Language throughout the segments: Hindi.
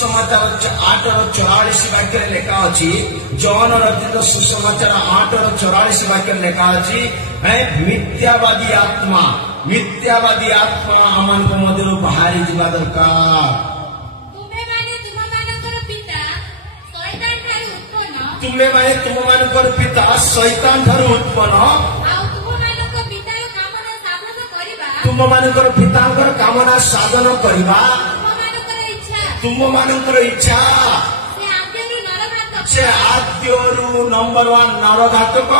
सुसमाचार 8:44 वाक्य लेखा अच्छी जॉन रचित सुसमाचार 8:44 वाक्य लेखा अच्छी मिथ्यावादी आत्मा आमान को मध्य बाहरी जीवा दरकार तुम्हें माने तुम मानकर पिता शैतान ठारू उत्पन्न तुम मानकर पितांकर कामना साधन करवा तुम मानकर इच्छा से आद्यरू नंबर 1 नरघातक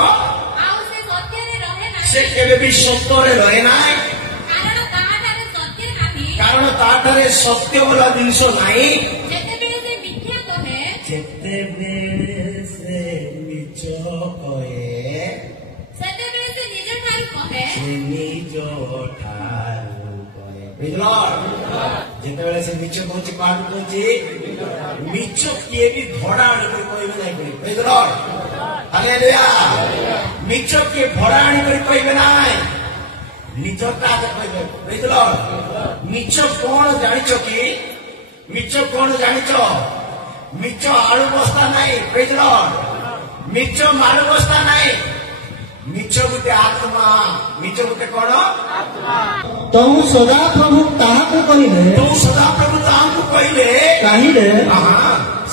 से केबे भी सत्य रहे ना कारण ताठारे सत्य वाला जिनस नाई जिते से मिछ पहुंची पाठ पहुंची मिछ किए भी भड़ा आनी कोई नहीं करी हालेलुया मिछ किए भड़ा आनी कोई नहीं निज काज कहबे बुझलो मिछ कोन जानिछ कि मिछ कोन जानिछ मिछ आलू बस्ता नहीं बुझलो मिछ मालू बस्ता नहीं मिछ गुटे आत्मा मिछ गुटे कोन आत्मा तो सदा प्रभु ताहाको कहिले कहिले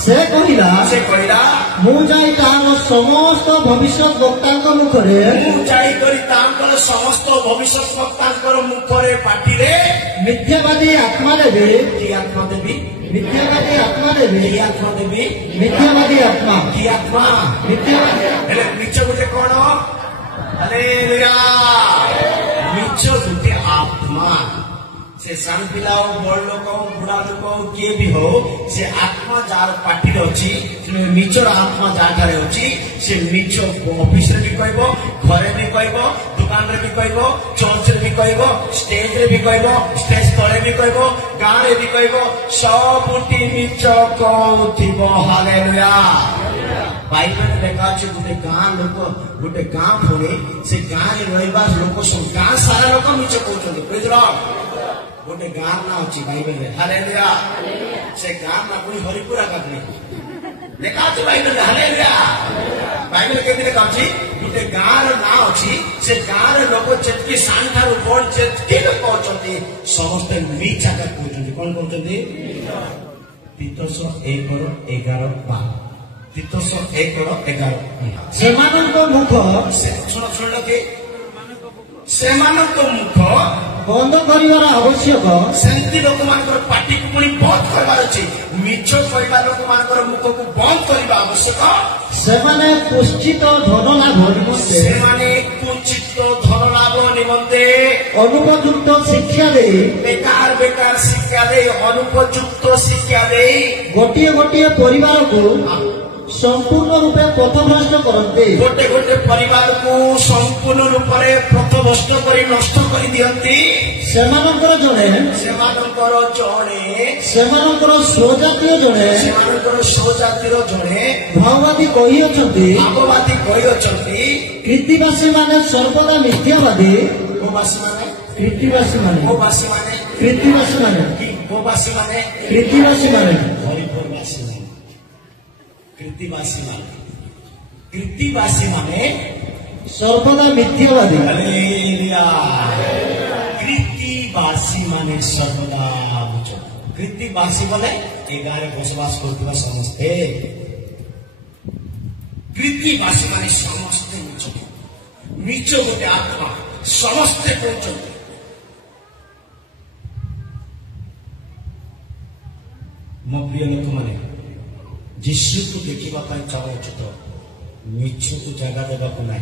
से कहिला मु जाई ताहाको समस्त भविष्य वक्तांक मुखरे समस्त भविष्य वक्तांकर मुखरे पाटिरे मिथ्यावादी आत्मा देवी मिथ्यावादी आत्मा मिछ गुटे कोन हालेलुया मिछ गुटे आत्मा से सान पिला बड़ लोक बुढ़ा लोक किए भी हो से आत्मा जार पार्टी अच्छी मिचर आत्मा जार अच्छी से मिछ ऑफिस रे भी कहबो घरे भी कहबो दुकान रे भी कहबो चर्च रे भी कहबो स्टेज रे भी कहबो स्टेज तले भी कहबो गाँव रे भी कहबो सबुटी मिछ कहथिबो हालेलुया बाइबल लेखा अच्छे गोटे गाँ लोक गोटे गाँ पुणी से गाँ रहा लोक सब गाँ सारा लोक मिछ कहते बुझल गोटे गाँ ना अच्छी बाइबल हालेलुया से गाँ ना पुणी हरिपुरा काटनी देखा अच्छे बाइबल हालेलुया बाइबल केमती लेखा अच्छी गोटे गाँ ना अच्छी से गाँ लोक जेतकी सान ठारू बड़ जेतकी लोक अच्छा समस्ते मिछ आकार कहते कौन कहते तीतस 1:11 तीतस 1:11 सेमानंको मुख शुण कि सेमानंको मुख बंद करिवार आवश्यक सेंती लोक मानकर पार्टी को पुणी बंद करबार अछि मिछ कहबा लोक मानकर मुख को बंद करबा आवश्यक सेमाने कुचित धन लाभ निमंते अनुपयुक्त शिक्षा दे बेकार शिक्षा दे अनुपयुक्त शिक्षा दे गोटे परिवार को संपूर्ण रूपे पथभ्रष्ट करते गोटे परिवार को संपूर्ण रूप से पथभ्रष्ट कर नष्ट कर दियंती सेमानंकर जणे स्वजातीय जणे भाववादी कहि अछंती कृतिवासी माने सर्वदा मिथ्यावादी कृतिवासी माने कृतिवासी माने सर्वदा मिथ्यावादी कृतिवासी माने सर्वदा कृतिवासी बोले गाँव बसवास कर समस्ते कृतिवासी माने समस्ते मिछ गोटे आत्मा समस्ते कहते मो प्रिय लोक मैंने जीशु को देखा चाहूँ तो मिछ को जगह देवा ना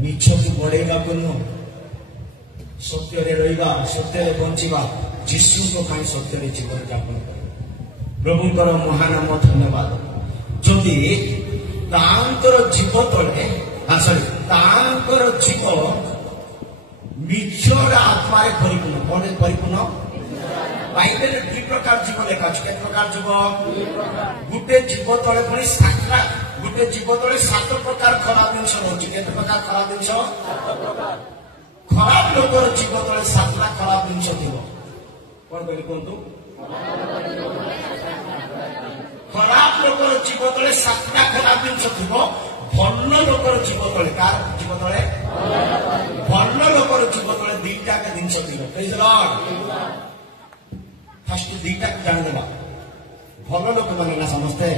मिछ को बढ़ेगा नुह सत्य रहा सत्य बंचा जीशु सत्य जीवन यापन कर प्रभुंर महानाम धन्यवाद जदि जीव तले सॉरी जीव मिछर आत्मा परिपूर्ण कौन परिपूर्ण बाइबल 2 प्रकार जीव लेखा के प्रकार जीव गोटे जीव तले पुणी 7टा गोटे जीव तले 7 प्रकार खराब जिन रोचे के प्रकार खराब जिन खराब लोकर जीव तले 7टा खराब जिन थी कौन कहते कहतु जीव तले सातटा खराब जिनस थी भल लोकर जीव तले कार जीव तले भल लोकर जीव तले दीटा के जिनस थी फास्ट दीटा जाणदेवा भल लोक मैंने ना समस्ते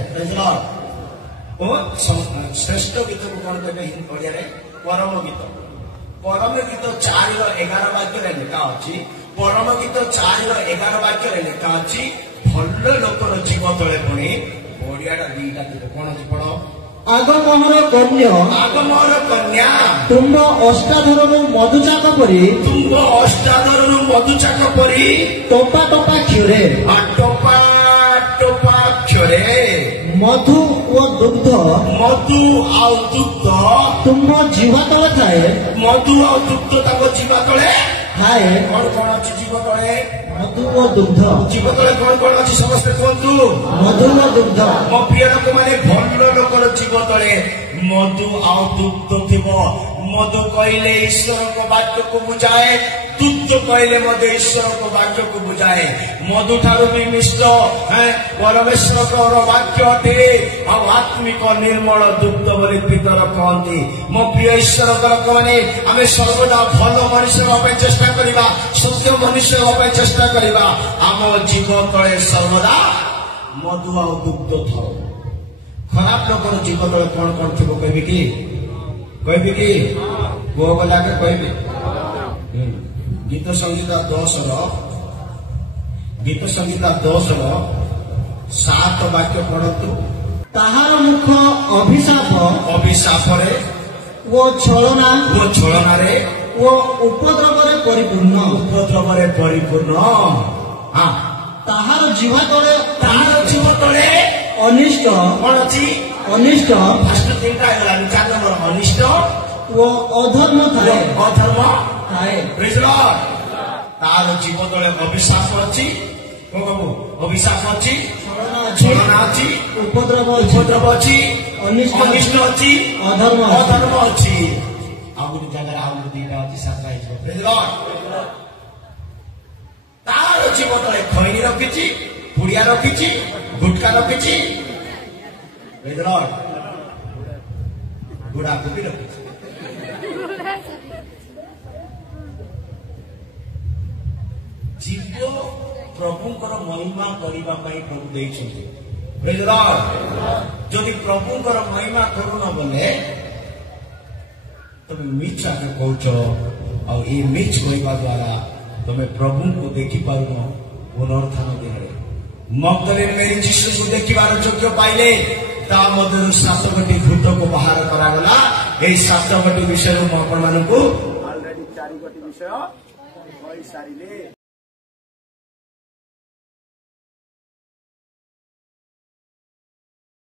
श्रेष्ठ गीत को कौन कहते ओडिया परम गीत 4:11 वाक्य लिखा अच्छी परम गीत 4:11 वाक्य लिखा अच्छी भल लोकर जीव तले पुणी ओडिया दीटा गीत कौन अच्छी पढ़ आगमहर कन्या तुम अष्टाधर मधुचाक परी टोपा टोपा क्षरे मधु ओ दुग्ध तुम जीवा तले थाए मधु आ दुग्ध जीवा तले थाए कौन कौन अच्छी जीव तले मधु ओ दुग्ध जीव तले कौन कौन अच्छी समस्ते कहतु मधु ओ दुग्ध मो प्रिय लोक मैंने भल लोकर जीव तले मधु आ दुग्ध थी मधु कहले ईश्वर को वाक्य को बुझाए दुग्ध कहले मधु ईश्वर को वाक्य को बुझाए मधु ठारू भी मिश्र परमेश्वर वाक्य अटे और आत्मिक निर्मल दुग्ध बोली पितर कहती मो प्रिय ईश्वर लोक मैंने आम सर्वदा भल मनुष्य होगा चेष्टा करवा सत्य मनुष्य होगा चेष्टा करवा आम जीव तले सर्वदा मधु आ दुग्ध थाओ खराब लोकर जीव तले कौन कौन थी कहबी कि पुओ गला के कहबी गीत संगीता 10 वाक्य पढ़तु ताहार मुख अभिशाप रे वो छलना रे वो उपद्रव रे परिपूर्ण हाँ ताहार जीव तले अनिष्ट कौन अच्छी अनिष्ट फास्ट 3टा 4 नंबर अनिष्ट वो अधर्म थाए प्रेज लॉर्ड तार जीव तले अभिशाप अच्छी कौन कहू अभिशाप अच्छी छलना अच्छी उपद्रव अच्छी अनिष्ट अच्छी अधर्म अच्छी आउ गोटे जगह आउ गोटे दीटा अच्छी 7टा प्रेज लॉर्ड तार जीव तले खैनी रखी पुड़िया रखी गुटका रखी प्रेज लॉर्ड गुड़ाकू भी रखी जीव प्रभुंकर महिमा करने प्रभु देइछन्ति प्रेज लॉर्ड जदि प्रभुंकर महिमा करुन बोले तुम मिछ आके कहूच और ये मिछ कहवा द्वारा तुम प्रभु को देखी पारुन पुनरुत्थान दिन मगदलीन मेरी जीशु को देखिबार योग्य पाइले ता मध्यरु 7टी भूत को बाहर करागला ए 7टी विषय मु आपण मानकु ऑलरेडी 4टी विषय कहि सारिले।